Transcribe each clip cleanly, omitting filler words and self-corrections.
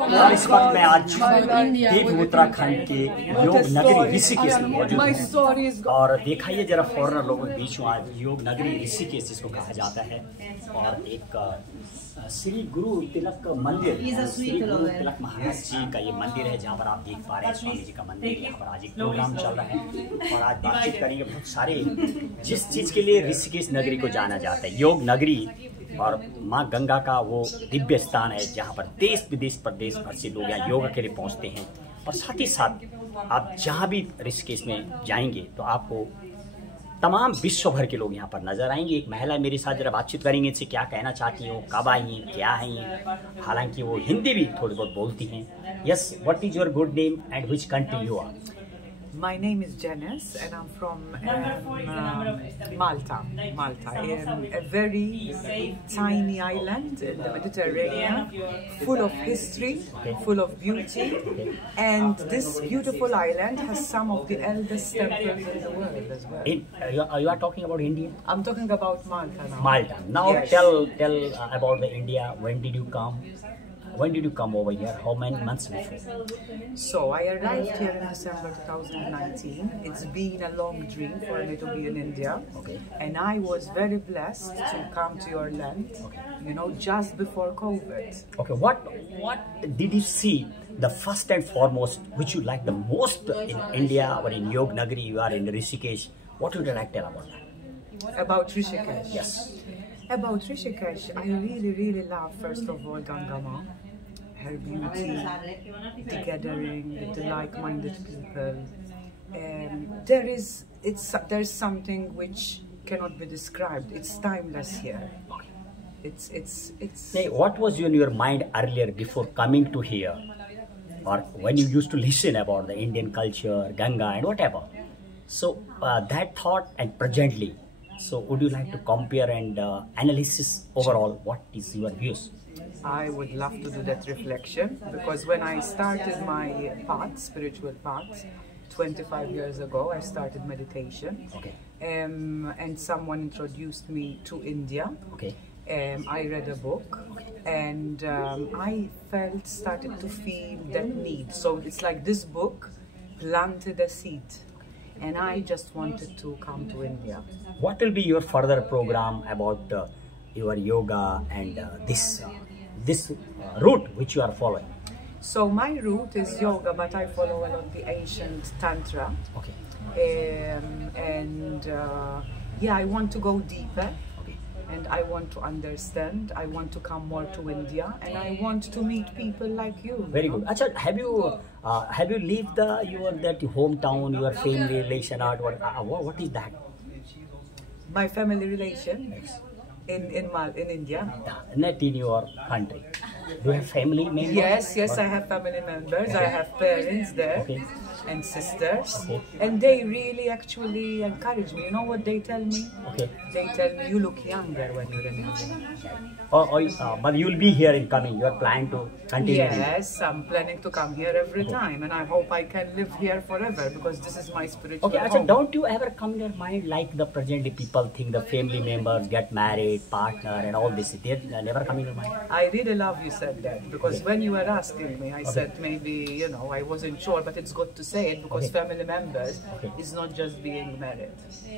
और इस वक्त मैं आज देव उत्तराखंड के योग नगरी ऋषिकेश में मौजूद हूँ और दिखाइए जरा फॉरेनर लोगों के बीच में आज योग नगरी ऋषिकेश जिसको कहा जाता है और एक श्री गुरु तिलक मंदिर, श्री गुरु तिलक महाराज जी का ये मंदिर है जहाँ पर आप देख पा रहे हैं स्वामी जी का मंदिर। यहाँ पर आज एक प्रोग्राम चल रहा है और आज बातचीत करेंगे बहुत सारे जिस चीज के लिए ऋषिकेश नगरी को जाना जाता है, योग नगरी और माँ गंगा का वो दिव्य स्थान है जहाँ पर देश विदेश प्रदेश भर से लोग यहाँ योग के लिए पहुँचते हैं। और साथ ही साथ आप जहाँ भी ऋषिकेश में जाएंगे तो आपको तमाम विश्व भर के लोग यहाँ पर नजर आएंगे। एक महिला मेरे साथ जरा बातचीत करेंगे, इनसे क्या कहना चाहती हैं, कब आई हैं, क्या हैं। हालांकि वो हिंदी भी थोड़ी बहुत बोलती हैं। Yes, what is your good name and which country you are? My name is Janice and I'm from Malta, a very tiny island in the Mediterranean, full of history, full of beauty, and this beautiful island has some of the eldest temples in the world as well. You are talking about India? I'm talking about Malta now. Malta. Now yes. tell about the India. When did you come? When did you come over here? How many months before? So I arrived here in December 2019. It's been a long dream for me to be in India. Okay. And I was very blessed to come to your land, you know, just before COVID. Okay, what did you see the first and foremost which you like the most in India or in Yog Nagari? You are in Rishikesh. What would you like to tell about that? About Rishikesh? Yes. About Rishikesh, I really love, first of all, Ganga Ma. Her beauty, the gathering, the like-minded people. There's something which cannot be described. It's timeless here. It's. Hey, what was in your mind earlier before coming to here, or when you used to listen about the Indian culture, Ganga and whatever? So that thought and presently. So would you like to compare and analysis overall? What is your views? I would love to do that reflection because when I started my path, spiritual path, 25 years ago, I started meditation. Okay. And someone introduced me to India. Okay. I read a book and I started to feel that need. So it's like this book planted a seed. And I just wanted to come to India. What will be your further program about your yoga and this route which you are following? So my route is yoga, but I follow a lot the ancient tantra. Okay. Yeah, I want to go deeper. And I want to understand, I want to come more to India, and I want to meet people like you. Very good. Achha, have you lived your hometown, your family relation, or what is that? My family relation in India. Not in your country. Do you have family members? Yes, I have family members. I have parents there. Okay. And sisters, okay. And they really actually encourage me. You know what they tell me? Okay. They tell me, you look younger when you're in India. But you'll be here in coming. You are planning to continue? Yes, I'm planning to come here every time, and I hope I can live here forever because this is my spiritual home. Okay, don't you ever come in your mind like the present people think the family members get married, partner, and all this? They never come in your mind? I really love you said that because when you were asking me, I said maybe, you know, I wasn't sure, but it's good to say it because family members is not just being married.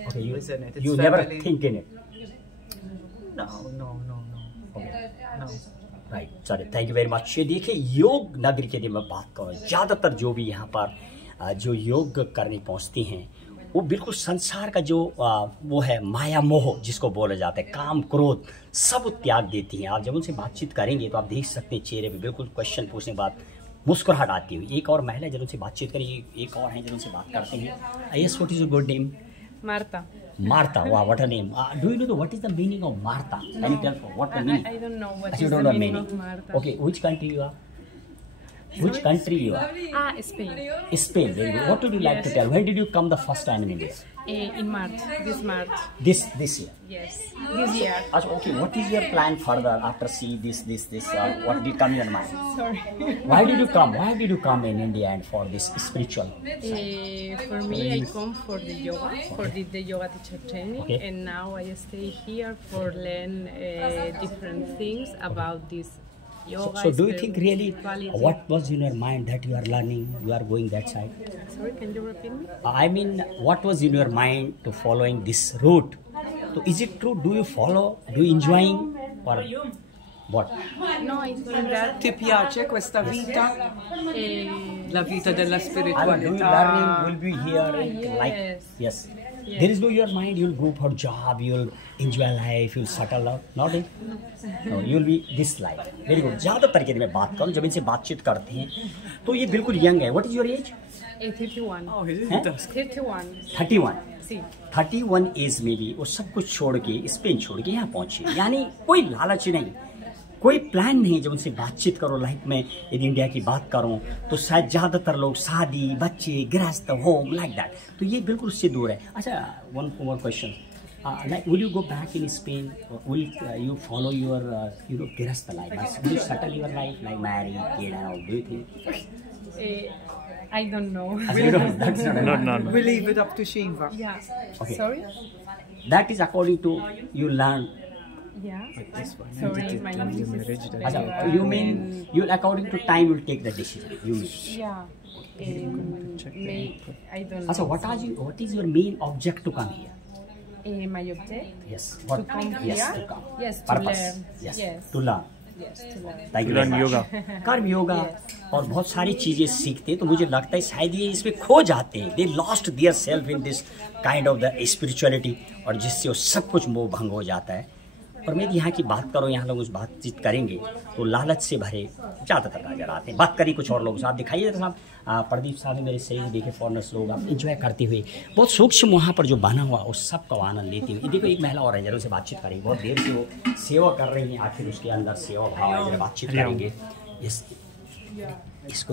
Okay, isn't it? It's you family. Never think in it? No. Okay. No. Right, चलिए, thank you very much. ये देखिए योग नगरी के लिए मैं बात करूँ, ज़्यादातर जो भी यहाँ पर जो योग करने पहुँचती हैं वो बिल्कुल संसार का जो वो है माया मोह जिसको बोला जाता है, काम क्रोध सब त्याग देती हैं। आप जब उनसे बातचीत करेंगे तो आप देख सकते हैं चेहरे पे बिल्कुल क्वेश्चन पूछने के बाद मुस्कुराहट आती हुई। एक और महिला जब उनसे बातचीत करेंगे, एक और हैं जब उनसे बात करते हैं। Yes, what is your good name? Marta. Marta, wow, what a name. Do you know what is the meaning of Marta? No. Can you tell what the meaning? I don't know what you is don't the know meaning of Marta. Okay, which country you are? Which country you are? Spain. Spain, very good. What would you like to tell? When did you come the first time in India? In March, this March. This year? Yes, this year. Okay, what is your plan further after see this? What did come in your mind? Sorry. Why did you come? Why did you come in India and for this spiritual? For me, I come for the yoga, for the yoga teacher training, and now I stay here for learn different things about this yoga. So do you think really spirituality. what was in your mind that you are learning, you are going that side? Sorry, can you repeat me? I mean, what was in your mind to following this route? So is it true? Do you follow? Do you enjoying or what? No, I think that Ti piace questa vita? La vita della I mean, do you spiritualità? learning will be here like yes. yes. Yes. There is no your mind. You'll go for job. You'll enjoy life. You'll settle out. Not it. No, you'll be this life. Very good. ज़्यादातर की मैं बात करूँ जब इनसे बातचीत करते हैं तो ये बिल्कुल यंग है. What is your age? 31. Oh, is Huh? it? 31. 31. Sí. 31 as में भी वो सब कुछ छोड़ के स्पेन छोड़ के यहाँ पहुंचे. यानी कोई लालच नहीं, कोई प्लान नहीं. जब उनसे बातचीत करो लाइफ में, यदि इंडिया की बात करूं तो शायद ज़्यादातर लोग शादी, बच्चे, गृहस्थ, होम लाइक दैट. तो ये बिल्कुल उससे दूर है. अच्छा, one more question. Like, will you go back in Spain? Or will you follow your गृहस्थ life? Will you settle your life like marry, kid, and all? Do you think? I don't know. That's not No. We leave it up to Shiva. Yeah. Okay. Sorry? That is according to you learn. Yeah. Sorry, my English is very Achha, bad. you mean you according to time you'll take the decision. You mean. Yeah. I don't know. Achha, what is your main object to come here? My object? Yes. To come Yes, here? to come. Yes, to Purpose. learn. Yes. Yes. To learn. Yes, to learn. Thank you Learn very much. yoga. कर्म योगा और बहुत सारी चीजें सीखते हैं. तो मुझे लगता है शायद ये इसमें खो जाते हैं. They lost their self in this kind of the spirituality और जिससे वो सब कुछ मोह भंग हो जाता है. और मैं यहाँ की बात करूँ, यहाँ लोग उस बातचीत करेंगे तो लालच से भरे ज़्यादातर नजर आते हैं. बात करी कुछ और लोगों के साथ. दिखाइए जरा साहब, प्रदीप साहब ने मेरे सही देखे फॉरनर्स लोग आप इंजॉय करते हुए बहुत सूक्ष्म वहाँ पर जो बना हुआ उस सब का आनंद लेते हुए. देखो एक महिला और है, जरा उसे बातचीत करेंगे. बहुत देर से वो सेवा कर रही है, आखिर उसके अंदर सेवा भाव है. जरा बातचीत करेंगे. इसको